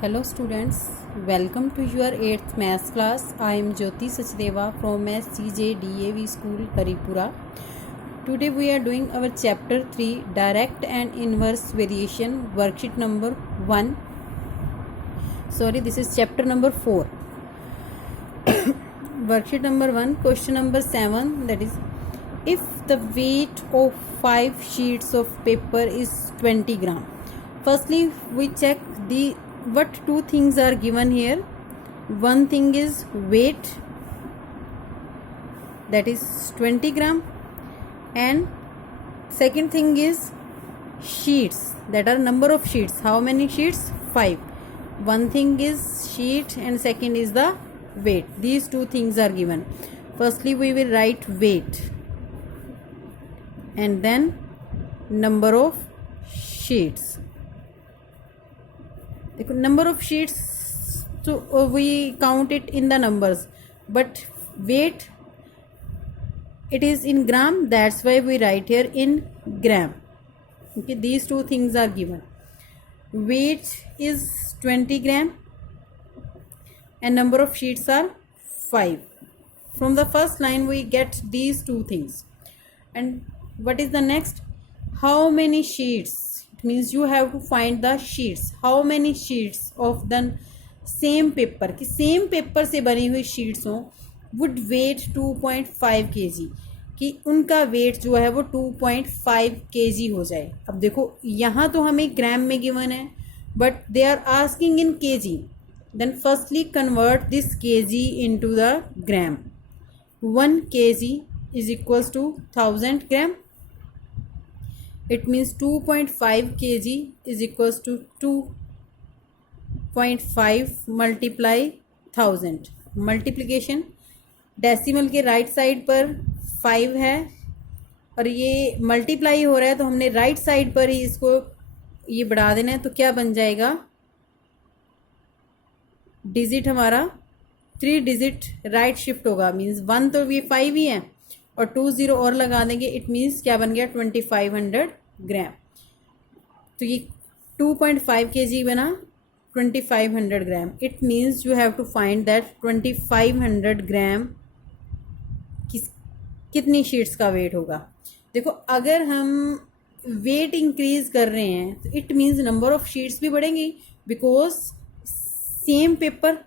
Hello students, welcome to your 8th maths class. I am Jyoti Sachdeva from SCJDAV School, Haripura. Today we are doing our chapter 3 direct and inverse variation worksheet number 1. Sorry, this is chapter number 4. Worksheet number 1, question number 7, that is if the weight of 5 sheets of paper is 20 gram. Firstly, we check what two things are given here. One thing is weight, that is 20 gram, and second thing is sheets, that are number of sheets. How many sheets? 5. One thing is sheet and second is the weight. These two things are given. Firstly, we will write weight and then number of sheets. The number of sheets, so we count it in the numbers, but weight, it is in gram, that's why we write here in gram. Okay, these two things are given. Weight is 20 gram and number of sheets are 5. From the first line we get these two things. And what is the next? How many sheets? It means you have to find the sheets. How many sheets of the same paper, कि same paper से बनी हुई sheets हों, would weight 2.5 kg, कि उनका wait जो है वो 2.5 kg हो जाए. अब देखो यहाँ तो हमें ग्राम में गिवन है, but they are asking in kg. Then firstly convert this kg into the gram. 1 kg is equals to 1000 gram. It means 2.5 kg is equals to 2.5 multiply 1000. Multiplication, decimal के राइट साइड पर 5 है और ये multiply हो रहा है, तो हमने राइट साइड पर ही इसको ये बढ़ा देना है. तो क्या बन जाएगा? डिजिट हमारा 3 डिजिट राइट शिफ्ट होगा. मीन्स 1 तो ये 5 ही है और 2 0 और लगा देंगे. इट मीन्स क्या बन गया? 2500 ग्राम. तो ये 2.5 kg बना 2500 gram. It means you have to find that 2500 gram कितनी शीट्स का वेट होगा. देखो अगर हम वेट इंक्रीज कर रहे हैं तो it means number of sheets भी बढ़ेंगी, बिकॉज सेम पेपर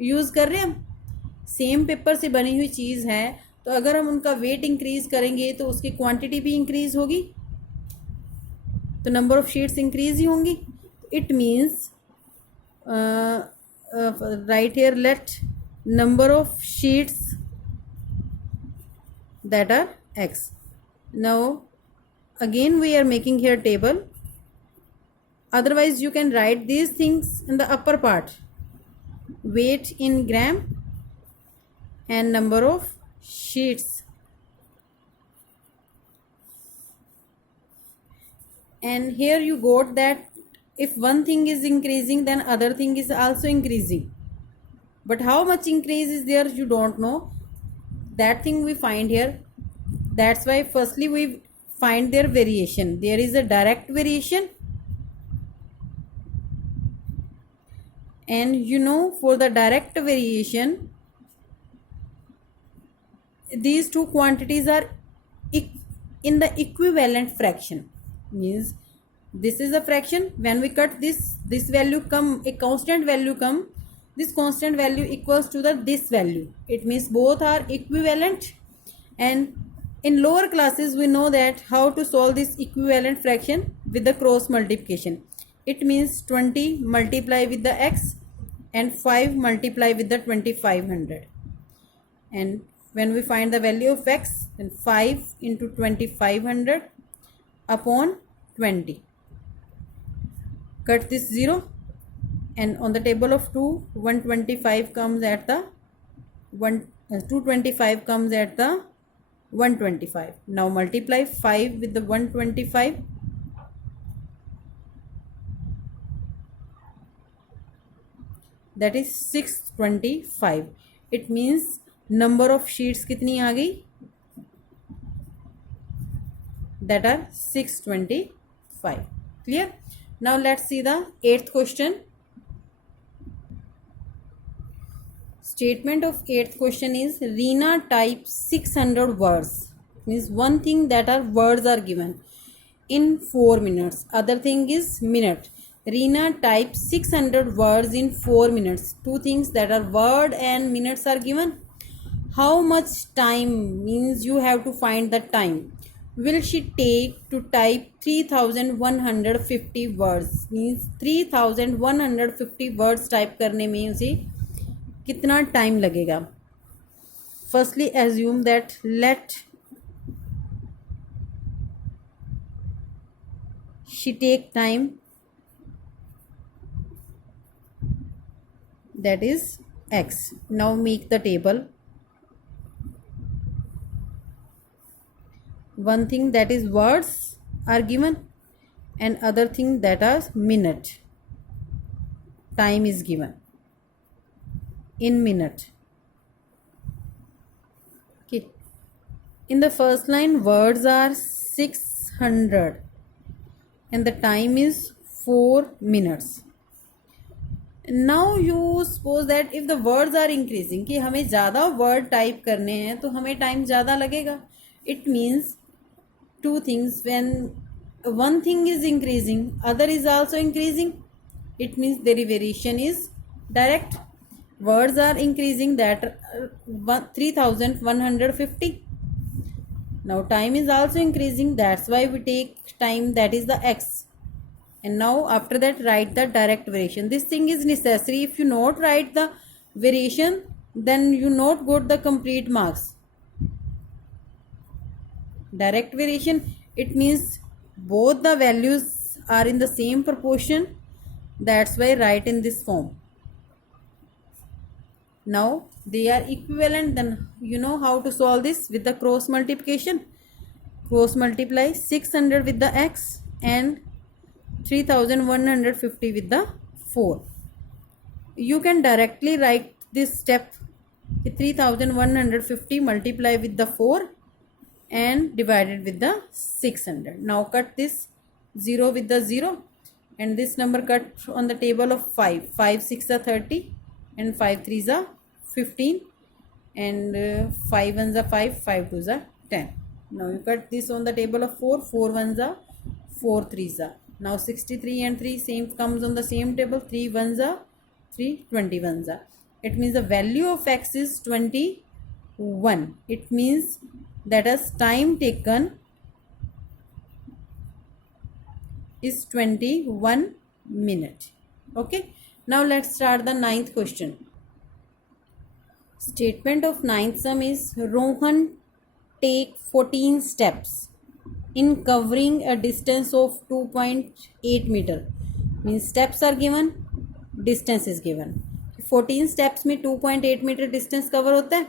यूज़ कर रहे हैं हम, सेम पेपर से बनी हुई चीज़ है. तो अगर हम उनका वेट इंक्रीज करेंगे तो उसकी क्वांटिटी भी इंक्रीज होगी, तो नंबर ऑफ शीट्स इंक्रीज ही होंगी. It means right here let number of sheets that are x. Now again we are making here table. Otherwise you can write these things in the upper part. Weight in gram and number of sheets. And here you got that if one thing is increasing, then other thing is also increasing. But how much increase is there, you don't know. That thing we find here. That's why firstly we find their variation. There is a direct variation, and you know, for the direct variation these two quantities are in the equivalent fraction. Means this is a fraction. When we cut this value come, a constant value come, this constant value equals to this value. It means both are equivalent. And in lower classes we know that how to solve this equivalent fraction with the cross multiplication. It means 20 multiply with the x and 5 multiply with the 2500. And when we find the value of x, then 5 into 2500 upon 20. Cut this 0. And on the table of 2, 125 comes at the 225 comes at the 125. Now multiply 5 with the 125. That is 625. It means number of sheets कितनी आ गई? That are 625. Clear? Now let's see the 8th question. Statement of eighth question is Reena types 600 words. Means one thing that are words are given in 4 minutes. Other thing is minute. Reena types 600 words in 4 minutes. Two things that are word and minutes are given. How much time? Means you have to find the time. Will she take to type 3150 words? Means 3150 words type करने में उसे कितना time लगेगा. Firstly assume that let she take time, that is x. Now make the table. One thing that is words are given and other thing that are minute. Time is given in minute. Okay. In the first line words are 600 and the time is 4 minutes. Now you suppose that if the words are increasing कि हमें ज़्यादा word type करने हैं तो हमें time ज़्यादा लगेगा. It means two things. When one thing is increasing, other is also increasing. It means their variation is direct. Words are increasing, that 3150. Now time is also increasing, that's why we take time, that is the x. And now after that write the direct variation. This thing is necessary. If you not write the variation, then you not got the complete marks. Direct variation, it means both the values are in the same proportion, that's why write in this form. Now they are equivalent, then you know how to solve this with the cross multiplication. Cross multiply 600 with the x and 3150 with the 4. You can directly write this step. 3150 multiply with the 4 and divided with the 600. Now cut this 0 with the 0 and this number cut on the table of 5. 5 6 are 30 and 5 3 are 15 and 5 1s are 5, 5 2s are 10. Now you cut this on the table of 4. 4 1s are 4 3s are. Now 63 and 3 same comes on the same table. 3 1s are 3, 21s are. It means the value of x is 21. It means that as time taken is 21 minute. Okay. Now let's start the ninth question. Statement of ninth sum is Rohan take 14 steps in covering a distance of 2.8 meter. Means steps are given, distance is given. 14 steps में 2.8 meter distance cover होता है.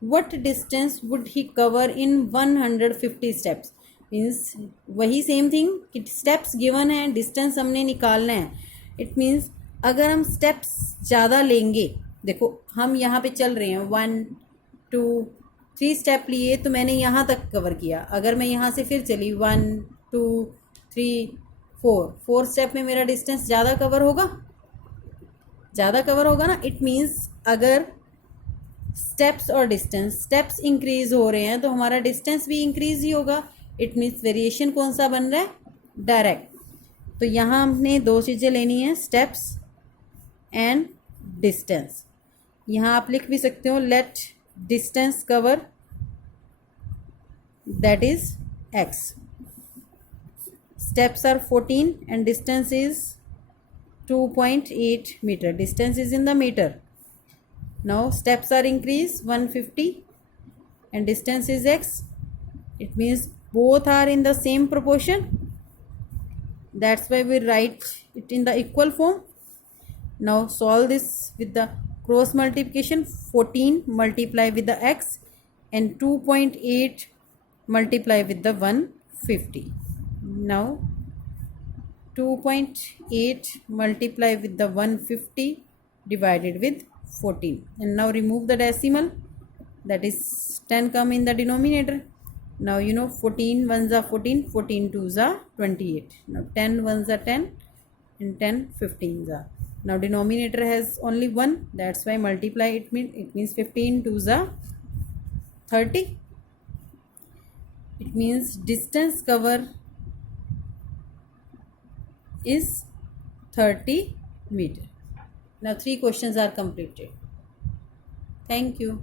What distance would he cover in 150 steps? Means वही same thing कि steps given है, distance हमने निकालना है. It means अगर हम steps ज़्यादा लेंगे, देखो हम यहाँ पे चल रहे हैं 1 2 3 स्टेप लिए तो मैंने यहाँ तक कवर किया. अगर मैं यहाँ से फिर चली 1 2 3 4 स्टेप में मेरा डिस्टेंस ज़्यादा कवर होगा ना. इट मीन्स अगर स्टेप्स और डिस्टेंस स्टेप्स इंक्रीज हो रहे हैं तो हमारा डिस्टेंस भी इंक्रीज ही होगा. इट मीन्स वेरिएशन कौन सा बन रहा है? डायरेक्ट. तो यहाँ हमने दो चीज़ें लेनी है, स्टेप्स एंड डिस्टेंस. यहाँ आप लिख भी सकते हो let distance cover that is x. Steps are 14 and distance is 2.8 meter. Distance is in the meter. Now steps are increased 150 and distance is x. It means both are in the same proportion. That's why we write it in the equal form. Now solve this with the cross multiplication. 14 multiply with the x and 2.8 multiply with the 150. Now 2.8 multiply with the 150 divided with 14. And now remove the decimal, that is 10 come in the denominator. Now you know 14 1s are 14, 14 2s are 28. Now 10 1s are 10 and 10 15s are Now denominator has only 1, that's why multiply it means 15 2s are 30. It means distance cover is 30 meter. Now 3 questions are completed. Thank you.